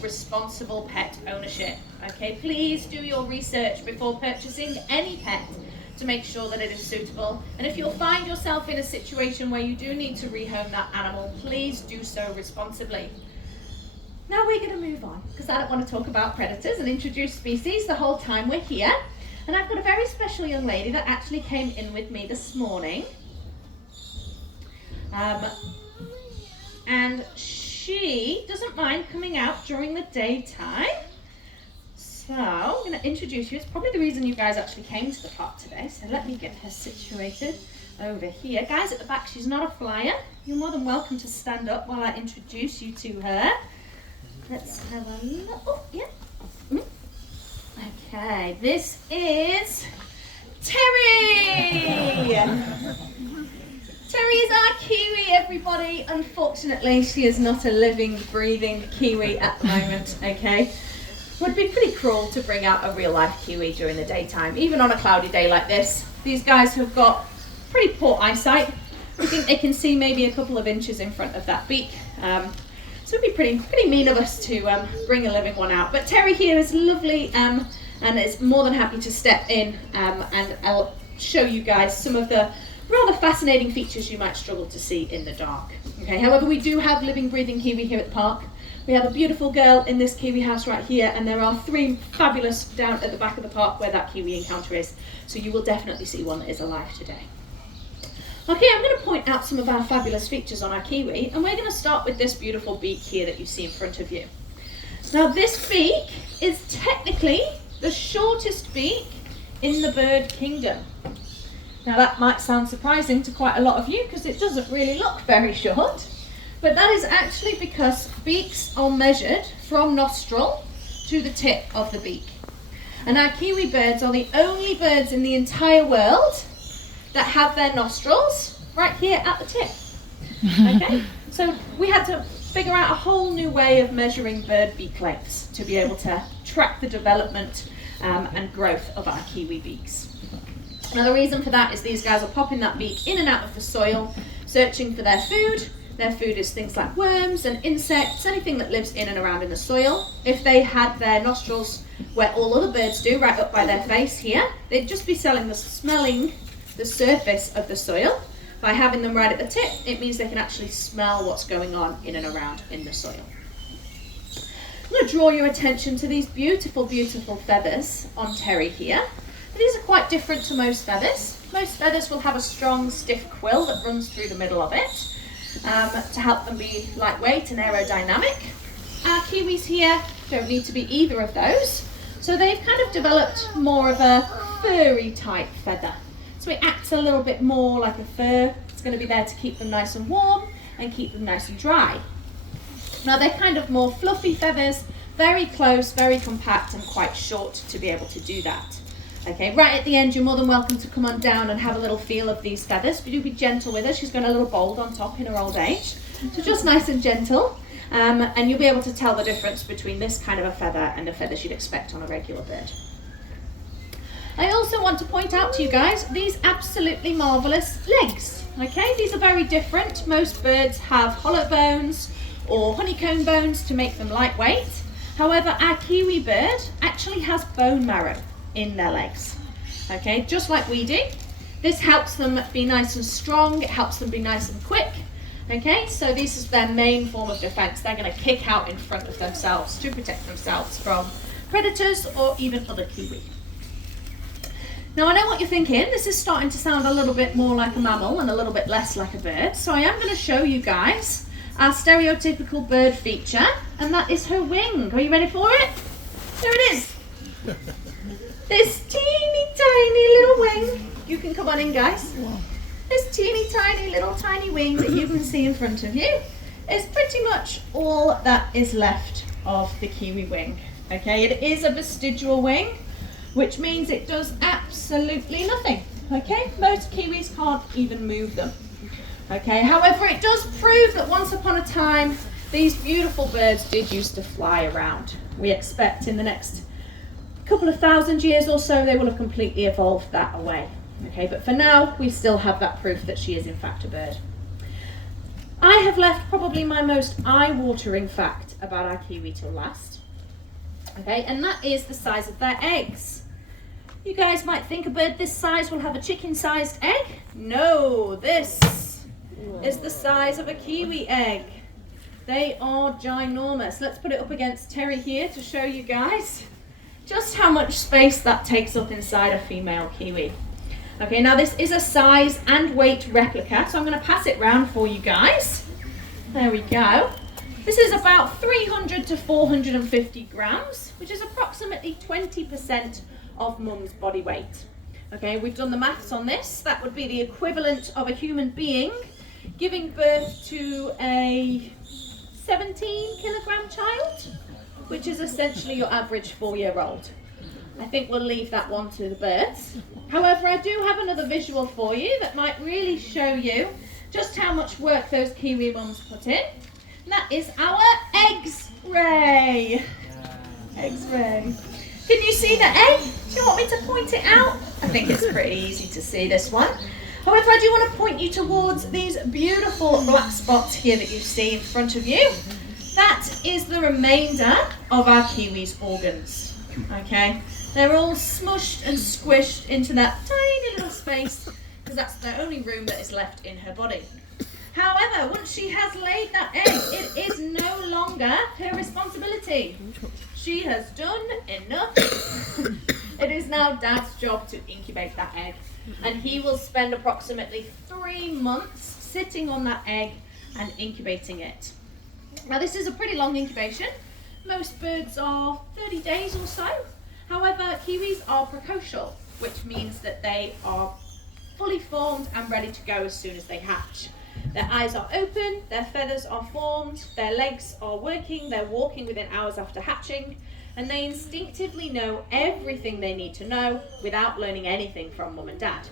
responsible pet ownership. Okay, please do your research before purchasing any pet to make sure that it is suitable. And if you'll find yourself in a situation where you do need to rehome that animal, please do so responsibly. Now we're going to move on, because I don't want to talk about predators and introduce species the whole time we're here. And I've got a very special young lady that actually came in with me this morning. And she doesn't mind coming out during the daytime. So I'm going to introduce you. It's probably the reason you guys actually came to the park today. So let me get her situated over here. Guys at the back, she's not a flyer. You're more than welcome to stand up while I introduce you to her. Let's have a look. Oh, yeah. Okay, this is Terry. Terry is our Kiwi, everybody. Unfortunately, she is not a living, breathing Kiwi at the moment, okay? Would be pretty cruel to bring out a real-life Kiwi during the daytime, even on a cloudy day like this. These guys have got pretty poor eyesight. I think they can see maybe a couple of inches in front of that beak. So it'd be pretty mean of us to bring a living one out. But Terry here is lovely and is more than happy to step in and I'll show you guys some of the rather fascinating features you might struggle to see in the dark. Okay, however, we do have living, breathing Kiwi here at the park. We have a beautiful girl in this Kiwi house right here, and there are 3 fabulous down at the back of the park where that Kiwi encounter is. So you will definitely see one that is alive today. Okay, I'm going to point out some of our fabulous features on our Kiwi, and we're going to start with this beautiful beak here that you see in front of you. Now this beak is technically the shortest beak in the bird kingdom. Now that might sound surprising to quite a lot of you because it doesn't really look very short, but that is actually because beaks are measured from nostril to the tip of the beak. And our Kiwi birds are the only birds in the entire world that have their nostrils right here at the tip. Okay, so we had to figure out a whole new way of measuring bird beak lengths to be able to track the development and growth of our Kiwi beaks. Now the reason for that is these guys are popping that beak in and out of the soil, searching for their food. Their food is things like worms and insects, anything that lives in and around in the soil. If they had their nostrils where all other birds do, right up by their face here, they'd just be smelling the surface of the soil. By having them right at the tip, it means they can actually smell what's going on in and around in the soil. I'm going to draw your attention to these beautiful, beautiful feathers on Terry here. These are quite different to most feathers. Most feathers will have a strong, stiff quill that runs through the middle of it to help them be lightweight and aerodynamic. Our Kiwis here don't need to be either of those, so they've kind of developed more of a furry type feather. So it acts a little bit more like a fur. It's going to be there to keep them nice and warm and keep them nice and dry. Now they're kind of more fluffy feathers, very close, very compact and quite short to be able to do that. Okay, right at the end, you're more than welcome to come on down and have a little feel of these feathers. But do be gentle with her. She's got a little bald on top in her old age. So just nice and gentle. And you'll be able to tell the difference between this kind of a feather and the feathers you'd expect on a regular bird. I also want to point out to you guys these absolutely marvellous legs. Okay, these are very different. Most birds have hollow bones or honeycomb bones to make them lightweight. However, our Kiwi bird actually has bone marrow in their legs, okay, just like we do. This helps them be nice and strong, it helps them be nice and quick, okay, so this is their main form of defense. They're going to kick out in front of themselves to protect themselves from predators or even other Kiwi. Now I know what you're thinking, this is starting to sound a little bit more like a mammal and a little bit less like a bird, so I am going to show you guys our stereotypical bird feature, and that is her wing. Are you ready for it? There it is. This teeny tiny little wing. You can come on in, guys. This teeny tiny little tiny wing that you can see in front of you is pretty much all that is left of the Kiwi wing. Okay, it is a vestigial wing, which means it does absolutely nothing. Okay, most Kiwis can't even move them. Okay, however, it does prove that once upon a time, these beautiful birds did used to fly around. We expect in the next couple of thousand years or so they will have completely evolved that away. Okay, but for now we still have that proof that she is in fact a bird. I have left probably my most eye-watering fact about our Kiwi till last. Okay, and that is the size of their eggs. You guys might think a bird this size will have a chicken-sized egg. No, this is the size of a Kiwi egg. They are ginormous. Let's put it up against Terry here to show you guys just how much space that takes up inside a female Kiwi. Okay, now this is a size and weight replica, so I'm going to pass it round for you guys. There we go. This is about 300 to 450 grams, which is approximately 20% of mum's body weight. Okay, we've done the maths on this. That would be the equivalent of a human being giving birth to a 17 kilogram child, which is essentially your average 4-year-old. I think we'll leave that one to the birds. However, I do have another visual for you that might really show you just how much work those Kiwi mums put in. And that is our eggs ray. Eggs ray. Can you see the egg? Do you want me to point it out? I think it's pretty easy to see this one. However, I do want to point you towards these beautiful black spots here that you see in front of you. That is the remainder of our Kiwi's organs. Okay, they're all smushed and squished into that tiny little space because that's the only room that is left in her body. However, once she has laid that egg, it is no longer her responsibility. She has done enough. It is now Dad's job to incubate that egg, and he will spend approximately 3 months sitting on that egg and incubating it. Now this is a pretty long incubation. Most birds are 30 days or so. However, Kiwis are precocial, which means that they are fully formed and ready to go as soon as they hatch. Their eyes are open, their feathers are formed, their legs are working, they're walking within hours after hatching, and they instinctively know everything they need to know without learning anything from mum and dad.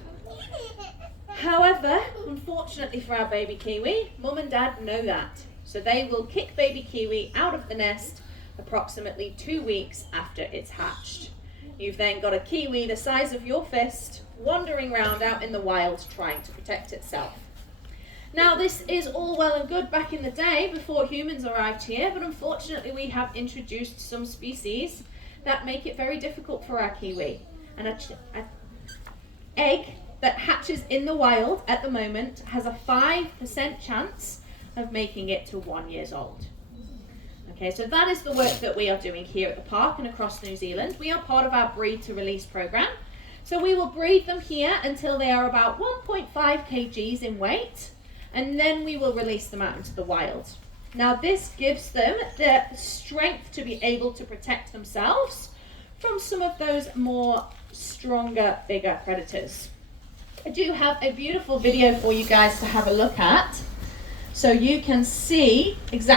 However, unfortunately for our baby Kiwi, mum and dad know that. So they will kick baby Kiwi out of the nest approximately 2 weeks after it's hatched. You've then got a Kiwi the size of your fist wandering around out in the wild trying to protect itself. Now this is all well and good back in the day before humans arrived here, but unfortunately we have introduced some species that make it very difficult for our Kiwi. And an egg that hatches in the wild at the moment has a 5% chance of making it to 1 year old. Okay, so that is the work that we are doing here at the park and across New Zealand. We are part of our breed to release program. So we will breed them here until they are about 1.5 kgs in weight, and then we will release them out into the wild. Now this gives them the strength to be able to protect themselves from some of those more stronger, bigger predators. I do have a beautiful video for you guys to have a look at, so you can see exactly